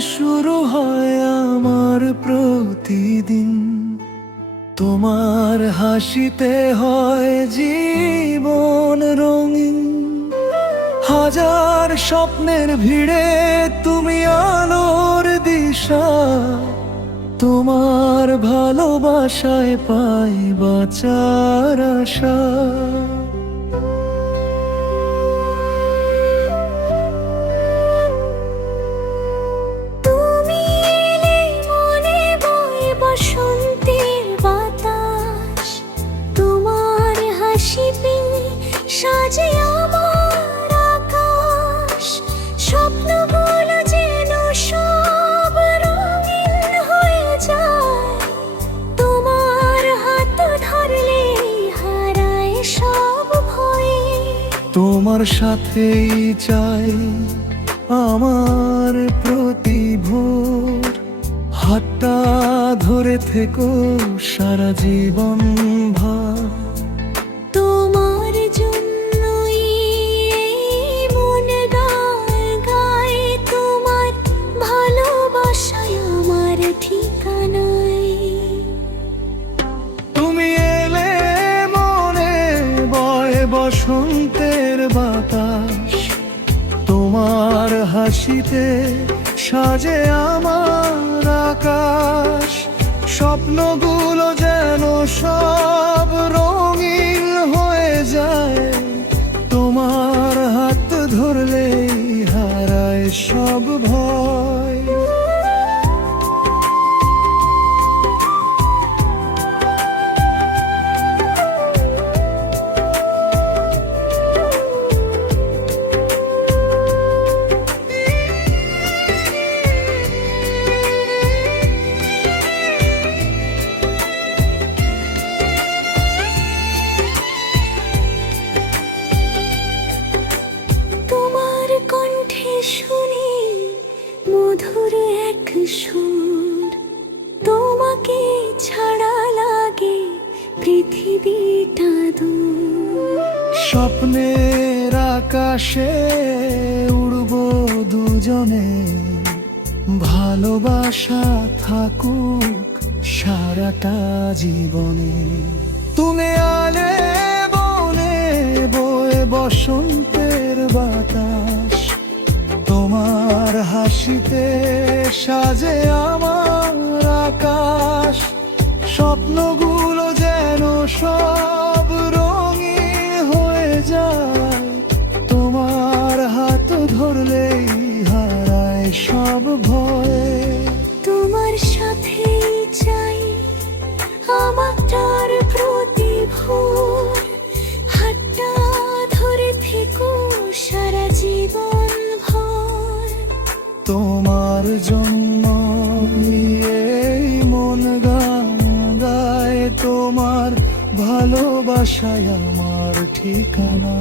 শুরু হয় আমার প্রতিদিন, তোমার হাসিতে হয় জীবন রঙিন। হাজার স্বপ্নের ভিড়ে তুমি আলোর দিশা, তোমার ভালোবাসায় পাই বাঁচার আশা। তুমি এলে মনে বয় বসন্তের বাতাস, তোমার হাসি পেয়ে সাজে আমার আকাশ। স্বপ্নগুলো যেন সব রঙিন হয়ে যায়, তোমার হাত ধরলে হারায় সব ভয়। তোমার সাথেই চাই আমার প্রতি ভোর, হাতটা ধরে থেকো সারা জীবন ভর। তোমার জন্যই এই মন গায়, তোমার ভালোবাসায় আমার ঠিকানায়। তুমি এলে মনে বয় বসন্তের বাতাস, তোমার হাসিতে সাজে আমার আকাশ। স্বপ্নগুলো যেন সব রঙিন হয়ে যায়, তোমার হাত ধরলেই হারায় সব ভয়। তোমার কণ্ঠে শুনি মধুর এক সুর, তোমাকে ছাড়া লাগে পৃথিবীটা দূর। স্বপ্নের আকাশে উড়বো দুজনে, ভালোবাসা থাকুক সারাটা জীবনে। তুমি আলে বনে বয়ে বসন্তের বাতাস, তোমার হাসিতে সাজে আমার আকাশ। স্বপ্নগুলো যেন সব রঙিন হয়ে যায়, তোমার হাত ধরলেই হারায় সব ভয়। তোমার সাথেই চাই আমার প্রতি ভোর, হাতটা ধরে থেকো সারা জীবন ভর। তোমার জন্য এই মন গান গায়, তোমার ভালোবাসায় আমার ঠিকানা।